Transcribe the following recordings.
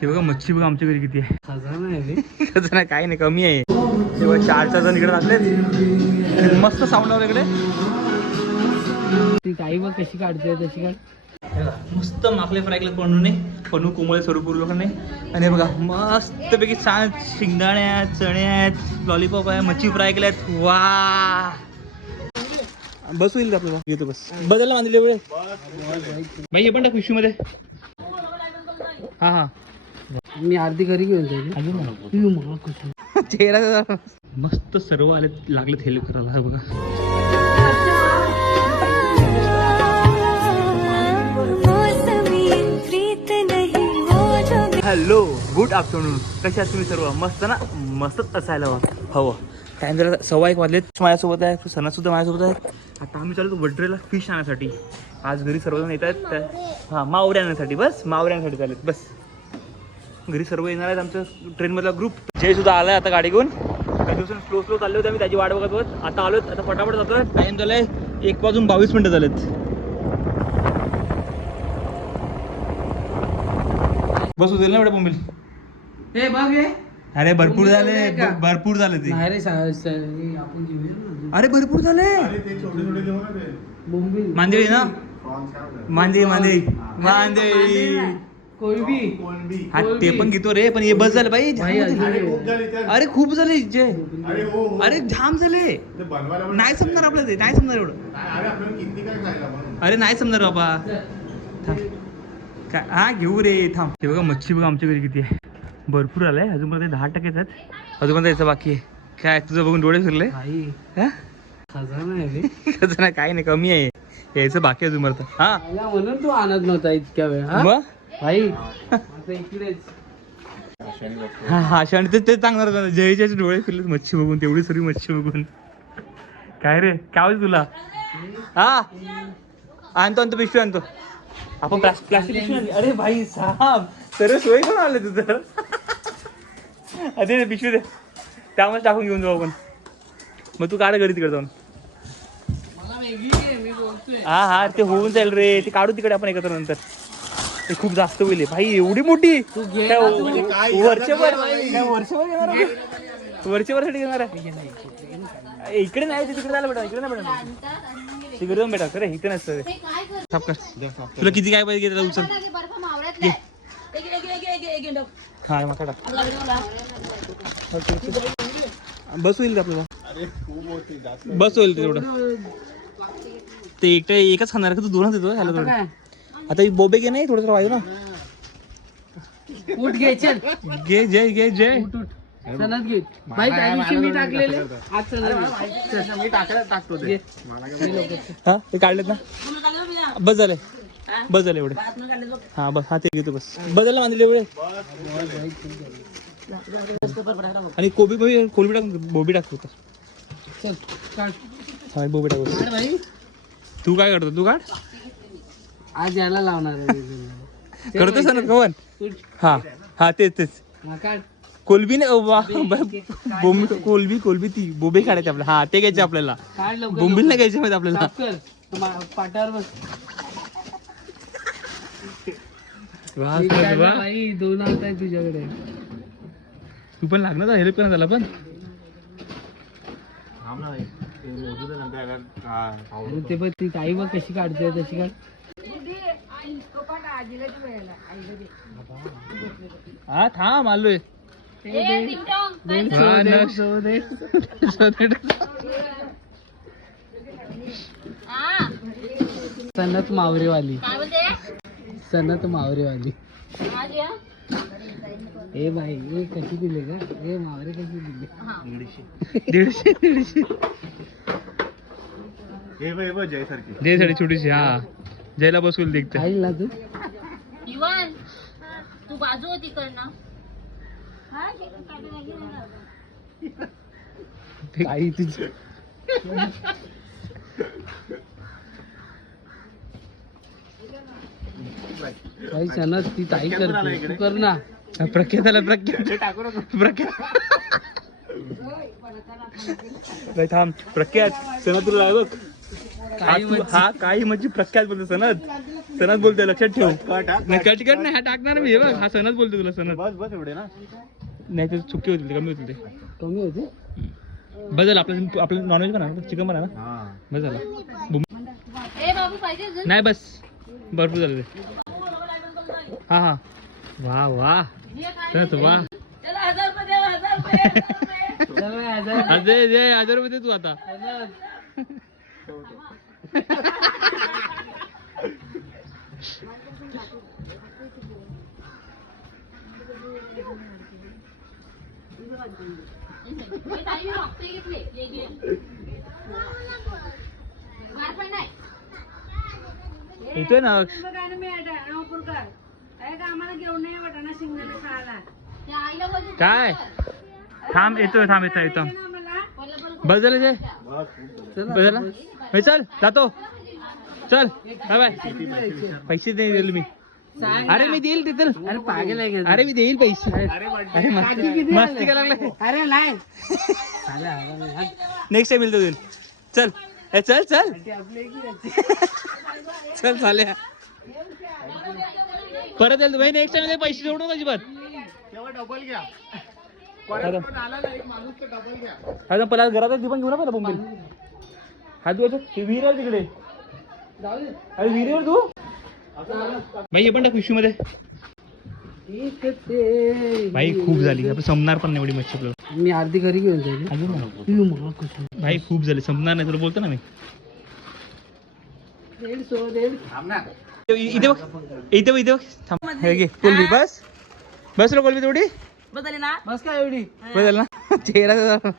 हे बघा मच्छी बघा आमच्या घरी किती आहे. खजाना काही नाही कमी आहे. हे बघा चार चार जण इकडे टाकले मस्त साऊंड लावलं इकडे. ताई बघ कशी काढते तशी काढ. हे मस्त माकले फ्राय केलं पणूने. पणू कोमळे स्वरूपूर लोकांनी. आणि हे बघा मस्तपैकी छान शिंगदाणे आहेत चणे आहेत लॉलीपॉप आहे मच्छी फ्राय केल्यात. वा! बस होईल का आपल्याला? घेतो बस. बदलला बांधले एवढे? बाई हे पण टाक पिशवीमध्ये. हा हा. मी अर्धी घरी घेऊन जाईल. चेहरा मस्त सर्व आले लागले हेल्प करायला हे बघा. हॅलो गुड आफ्टरनून कशा आहात तुम्ही सर्व? मस्त ना? मस्तच असायला हवं. हवं. टाइम जरा सव्वा एक वाजलेत. माझ्यासोबत आहे सणा सुद्धा माझ्यासोबत आहेत. आता आम्ही चालू वड्रेला फिश आणण्यासाठी आज घरी सर्वजण येत आहेत. हां मावरे आणण्यासाठी बस. मावरे आणण्यासाठी चालेत बस. घरी सर्व येणार आहेत आमच्या ट्रेनमधला ग्रुप जय सुद्धा आलाय आता गाडी घेऊन. काही दिवसांनी स्लो स्लो चालले होते आम्ही त्याची वाट बघत आता आलो आता फटाफट जातोय. टाइम झालाय एक वाजून बावीस मिनिटं झालेत. बस होतील ना एवढ्या बोंबील हे बघ हे. अरे भरपूर झाले भरपूर झाले ते. नाही रे सा- सा- हे आपण घेऊया ना अरे भरपूर झाले. मांदेळी ना? मांदेळी मांदेळी. मांदेळी भी हा ते पण घेतो रे पण हे बस झालं बाई जाम अजून झाले. अरे खूप झाले जे. अरे हो हो. अरे जाम झाले. ते बनवायला पण- नाही समजणार आपल्याला ते नाही समजणार एवढं. नाही, अरे आपल्याला किती काय खायला म्हणून अरे नाही समजणार बाबा. थांब. काय हा घेऊ रे थांब. हे बघा मच्छी बघा आमच्या घरी किती आहे. भरपूर आलंय अजून पण दहा टक्केच आहेत अजून पण यायचं बाकी आहे. काय तुझं बघून डोळे फिरले? हा? खजाना आहे रे. कसं नाही कमी आहे. यायचं बाकी आहे अजून मरतं हा. मला म्हणून तू आणत नव्हता इतक्या वेळ हा? मग? भाई. हा हा क्षण ते सांगणार होतं. डोळे फिरले. मच्छी बघून तेवढी सगळी मच्छी बघून. काय रे? काय होईल तुला? हा? आणतो आणतो पिशवी आणतो. आपण प्लास- प्लास्टिक पिशवी आणली. अरे भाई साहब. सर्व सोय करून आले तुझं? अरे दे पिशवी दे. त्यामध्ये टाकून घेऊन जाऊ आपण. मग तू काढ घरी तिकडे जाऊन. मला वेगळी घे, मी बोलतोय. हा हा ते होऊन जाईल रे. ते काढू तिकडे आपण एकत्र नंतर. ते खूप जास्त होईल हे. भाई एवढी मोठी? काय ना, व- तू. काय वरचेवर घेणार आहे? घेणार आहे? इकडे नाही ते तिकडे झालं बेटा इकडे नाही बेटा तिकडे जाऊन बेटा खरं इथे नसतं रे. थाप कर तुला किती काय पाहिजे त्याला उचल. हा मग. बस होईल का आपल्याला? अरे खूप होती जास्त बस होईल ते तेवढं. ते एकटं एकच खाणार का? तू दोनच देतो थोडं काय? आता ही बोबे घे नाही थोडं वायू ना. उठ घे चल. घे जय घे जय. उठ उठ. सनद घे. भाई त्या दिवशी मी टाकलेले. आज सनद घे. मी टाकायला टाकतो घे. ते हा काढलेत ना? बस झाले. बस झाले एवढे. हा बस हा ते घेतो बस. बस झालं बांधले एवढे. आणि कोबी बोबी कोलबी टाक बोबी टाकतो होता चल काढ. हा बोबी टाक भाई तू काय करतो तू काढ. आज याला लावणार आहे मी. करतोस ना कवन. हा हा तेच तेच. कोलबी नाही कोलबी कोलबी ती बोबे काढायचे आपल्याला. हा ते घ्यायचे आपल्याला. काढ लवकर बोंबील नाही घ्यायचे माहिती आपल्याला. पाटावर बस. ना दोन हात आहे तुझ्याकडे. तू पण लागणार हेल्प करणार त्याला पण? ना ते हा, पण ती ताई बघ कशी काढते तशी काढ. हा थांब आलोय. हा, नक्ष. सनत मावरेवाली. सनत मावरेवाली. ए भाई ए कशी दिले का ए मावरे कशी दिले? दीडशे. दीडशे हे बघ, हे बघ, जयसारखी. जयसाठी छोटीशी हा. जयला बसवून देखते खाईल ना तू? बाजू होती करणं ताई तुझी. ती ताई करते. तू कर ना. प्रख्यात. आला प्रख्यात. प्रख्यात थांब. प्रख्यात. सणा तुला आहे बघ. हा तू- हा काही म्हणजे प्रख्यात बोलतो सनद. सनद बोलतोय लक्षात ठेव. नाही कट कर नाही हा टाकणार मी हे बघ हा सनद बोलतो तुला सनद. बस बस एवढे ना. नाही ते चुकी होती कमी होती ते. कमी होती? बस झालं आपलं आपलं नॉनव्हेज बना चिकन बना ना. हा. बस झालं. बुम- ए बाबू पाहिजे अजून? नाही बस. भरपूर झालं ते. हा हा. वा वा. सनद वा. हजार रुपये दे तू आता. येतोय ना. काय? थांब येतोय थांब येतो येतो. बस झालं? हे चल जातो. चल बाय बाय पैसे दे दिले मी. अरे मी देईल ते तर अरे पागल आहे का? अरे मी देईल पैसे. अरे मस्ती. मस्ती करायला लागलाय अरे नाही. नेक्स्ट टाइम मिळतो देईल. चल. ए चल चल. ती. चल चालेल. परत येईल भाई नेक्स्ट टाइम पैसे सोडू नका अजिबात. तेव्हा डबल घ्या? आता पण आला ना एक माणूस तर डबल घ्या. आता पहिला घरात दीपन घेऊ ना पहिला बोंबील धुवायचं ते विहीर आहे तिकडे. अरे विहिरीवर तू? भाई हे पण टाक पिशवी मध्ये ठीक आहे ते. भाई खूप झाली. आपण संपणार पण नाही एवढी मच्छी आपल्याला. मी अर्धी घरी घेऊन जाईल. ना. भाई खूप झाली. संपणार नाही तुला बोलतो ना मी. देड सो देड. थांब ना इ- इथे बघ. इथे बघ इथे बघ. थांब. हे घे कोलबी बस. बस रो कोलबी तेवढी. बस काय एवढी? बस झालं ना. चेहरा जरा-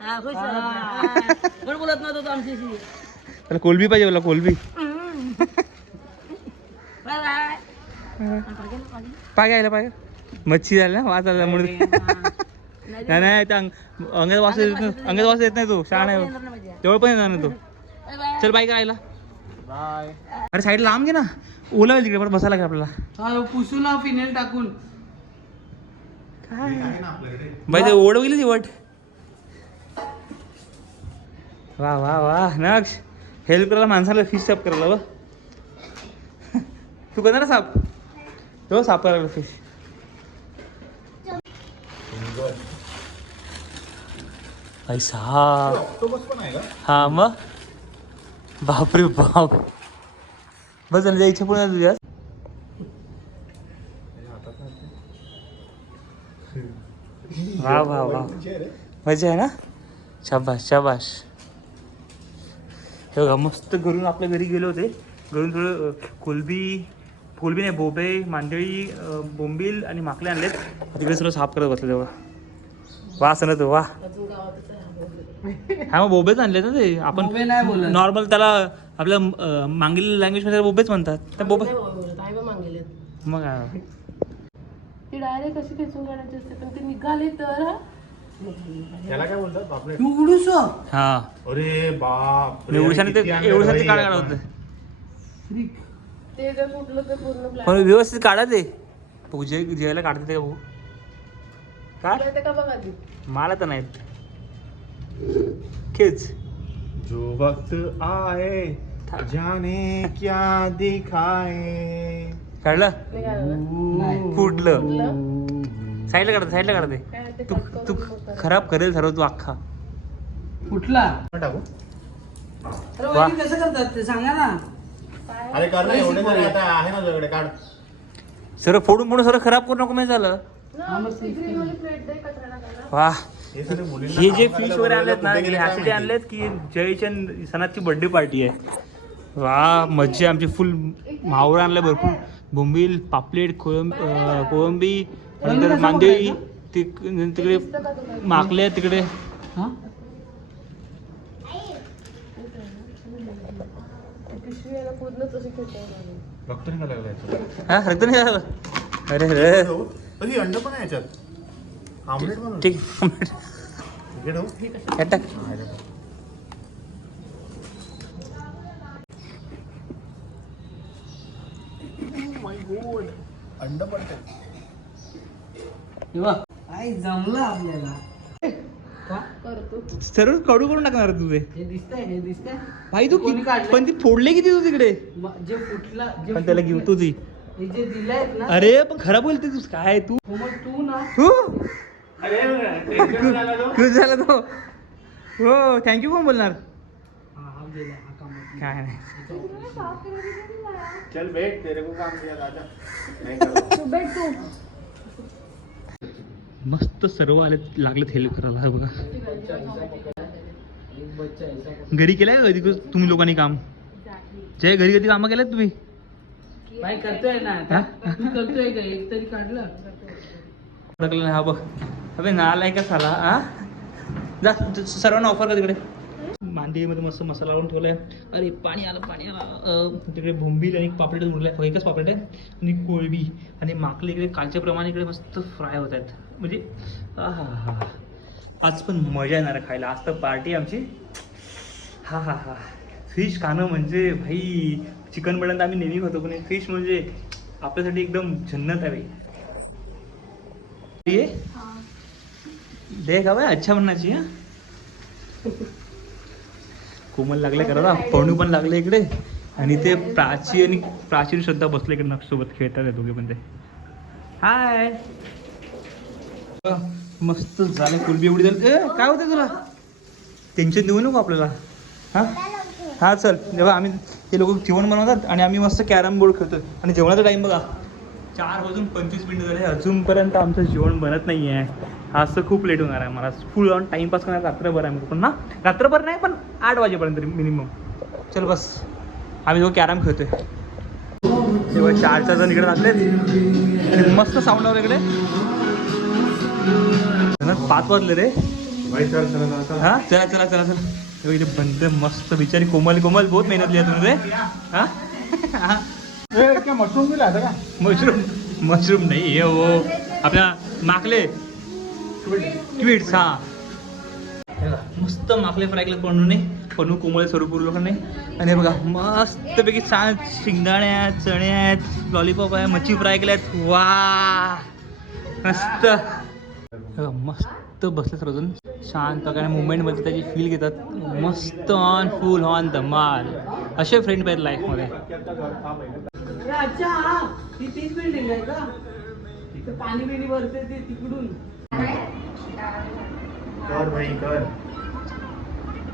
कोण बोलत नव्हतं तू आमच्याशी? त्याला कोलबी पाहिजे मला कोलबी. पाय घ्यायला पाय मच्छी झाली ना वास आला म्हणून. नाही नाही त्या अंग- अंगात वास येत नाही अंगात वास येत नाही तो शाळा आहे तेवढं पण येणार नाही तो. चल बाईक आयला बाय. अरे साईड लांब घे ना. ओला होईल तिकडे परत बसायला लागेल आपल्याला. हा पुसू ना फिनेल टाकून. बाई ते ओढ गेली ती वट. वा वा वा. नक्ष हेल्प करायला माणसाला फिश साफ करायला व तू करणार ना साफ तो साफ करायला फिश पैसा हा मग? बापरे बाप. बस झालं इच्छा पूर्ण तुझ्या वा वा वा. मजा आहे ना? शाबाश शाबाश हे बघा मस्त घरून आपल्या घरी गेले होते. घरून थोडं कोलबी कोलबी नाही बोबे मांदेळी अ, बोंबील आणि माकले आणलेत. तिकडे सर्व साफ करत बसले तेव्हा. वा असं ना तो वा. हा मग बोबेच आणले ना ते. आपण. नॉर्मल त्याला आपल्या मांगील लँग्वेजमध्ये बोबेच म्हणतात. त्या बोबे मग काय? ती डायरेक्ट कशी खेचून काढायची असते पण ते निघाले तर. त्याला काय बोलतात? बापरे. उघडूस हा. अरे बाप एवढ्याने ते एवढ्याने काढा काढा होतं. ते जर कुठलं तर पूर्ण ब्लॅक पण व्यवस्थित काढा ते. पूजे जेवायला काढते ते का? भाऊ काय ते का बघा आधी? मला तर नाही खेच. जो वक्त आए जाने क्या दिखाए. काढलं? नाही फुटलं. साईडला काढते साईडला काढते ते तू खराब करेल सर्व तू अख्खा. कुठला? टाकू. अरे वा. वहिनी कसं करतात ते? सांगा ना. अरे कर ना एवढे तरी आता आहे ना तुझ्याकडे काढ. सर्व फोडून फोडून सर्व खराब करू नको माहिती झालं. हा, मग ते- ग्रीन वाली प्लेट दे कचरा टाकायला वा. हे हे जे फिश वगैरे आणलेत ना ह्यासाठी माहिती. आणलेत की जयच्या सणाची बर्थडे पार्टी आहे. वा मज्जा आमची फुल मावळं आणलं भरपूर. बोंबील पापलेट कोळंब कोळंबी नंतर कसं मांदेळी तिक- तिकडे माकले आहेत तिकडे हा? पिशवी आहे ना पूर्ण तशी खेचायला लागली. रक्त निघायला लागलं याच्यात. हा रक्त नाही झालं अरे रे ठेवू? अरे, अंड पण आहे याच्यात आमलेट म्हणून ठीक आहे हे ठेवू? हे टाक हा, हे ठेवू. अंड पण ते. हे जमलं आपल्याला. करतो. सर्व कडू करून टाकणार तुझे हे दिसतंय हे दिसतंय. भाई तू कोणी? पण ती फोडले किती तू तिकडे? म- जे फुटला जे पण त्याला घेऊ फुटलं- तुझी. हे जे दिलंयत ना अरे पण खराब बोलते तू काय तू? हो मग तू ना तू. खुश झाला तो. हो थँक्यू कोण बोलणार? हा हा गेला हा कामात काय नाही. चल बैठ तेरे को काम दिया राजा. नहीं मस्त सर्व आले लागले हेल्प करायला. हे बघा. घरी केलंय का कधी? तुम्ही लोकांनी काम? जय घरी कधी कामं केलेत तुम्ही? करतोय ना. करतोय का? एक तरी काढलं. हा बघ. अबे नालाय का साला हा? जा सर्वांना ऑफर कर तिकडे. मांदेमध्ये मस्त मसाला लावून ठेवलाय. अरे पाणी आलं पाणी आलं. तिकडे भोंबील आणि पापलेट उरलाय फक्त एकच पापलेट आहे आणि कोळबी आणि माकले इकडे कालच्या प्रमाणे इकडे मस्त फ्राय होत आहेत. म्हणजे आहा हा आज पण मजा येणार आहे खायला. आज तर पार्टी आमची. हा हा हा. फिश खाणं म्हणजे भाई चिकन तर आम्ही नेहमी खातो पण फिश म्हणजे आपल्यासाठी एकदम जन्नत आहे भाई. ये. देख हवा अच्छा बनना चाहिए कोमल लागले करा पवणू पण लागले इकडे. आणि ते प्राची आणि प्राचीन श्रद्धा बसले इकडे नक्षसोबत खेळतात दोघे पण ते. हाय मस्त झालं कुलबी एवढी झाली. ए, काय होतं तुला? टेन्शन देऊ नको आपल्याला. हा? हा चल. जेव्हा आम्ही ते लोक जेवण बनवतात आणि आम्ही मस्त कॅरम बोर्ड खेळतो आणि जेवणाचा टाईम बघा. चार वाजून पंचवीस मिनिटं झाले. अजूनपर्यंत आमचं जेवण बनत नाही आहे तर खूप लेट होणार आहे मला. फुल ऑन टाईमपास करणार रात्रभर आहे पण ना. रात्रभर नाही पण आठ वाजेपर्यंत मिनिमम चल बस. आम्ही जो कॅरम खेळतोय. तेव्हा चार चार जण इकडे आणि मस्त साऊंड लावलं इकडे. पाच वाजले रे. भाई चल चल चल चल. हा? चला चला चला चला. तेव्हा इथे बनते मस्त बिचारी कोमल कोमल बहुत मेहनत लिया तुमने रे. हा? मशरूम मशरूम मशरूम नाही हे हो. आपल्या माकले. ट्विट्स हा. मस्त माकले फ्राय केले पणूने पणू कोमळे स्वरूप लोकांनी. आणि बघा मस्तपैकी छान शिंगदाणे आहेत चणे आहेत लॉलीपॉप आहे मच्छी फ्राय केल्या आहेत वा! मस्त. मस्त बसले सर्वजण. शांत प्रकारे मुवमेंटमध्ये त्याची फील घेतात. मस्त ऑन फुल ऑन धमाल. असे फ्रेंड पाहिजे लाईफमध्ये पाणी बिणी भरते ते तिकडून. कर भाई कर.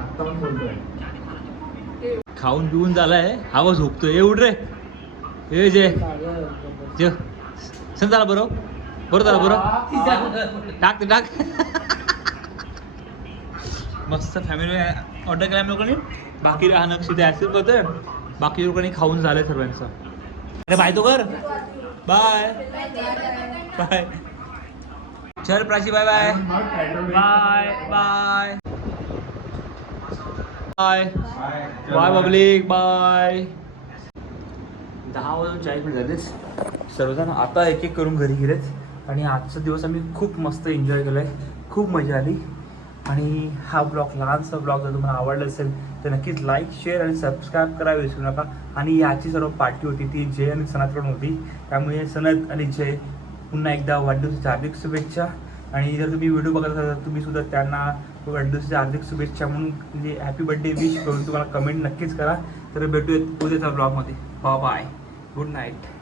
आता बोलतोय. खाऊन पिऊन झालाय. हवा झोपतोय. ए उठ रे. ए जे. जे. सण झाला बरो बरं झाला बरं हो. टाक ते टाक. मस्त फॅमिली ऑर्डर केला लोकांनी. बाकी राहणं सिधे ॲसिड करतोय बाकी लोकांनी खाऊन झालंय सर्वांचं. अरे बाय तो कर. बाय. बाय. चल Prachi bye bye bye bye bye bye public bye दहा वाजून चाळीस मिनिट झालेच सर्वजण आता एक एक करून घरी गेलेत. आणि आजचा दिवस आम्ही खूप मस्त एन्जॉय केला आहे खूप मजा आली. आणि हा ब्लॉग लहानसा ब्लॉग जर तुम्हाला आवडला असेल तर नक्कीच लाईक शेअर आणि सबस्क्राईब करायला विसरू नका. आणि याची सर्व पार्टी होती ती जय आणि सनातकडून होती. त्यामुळे सनत आणि जय पुन्हा एकदा वाढदिवसाच्या हार्दिक शुभेच्छा. आणि जर तुम्ही व्हिडिओ बघत असाल तर तुम्ही सुद्धा त्यांना वाढदिवसाच्या हार्दिक शुभेच्छा म्हणून म्हणजे हॅपी बर्थडे विश करून तुम्हाला कमेंट नक्कीच करा. तर भेटूयात उद्याच्या ब्लॉगमध्ये बाय गुड नाईट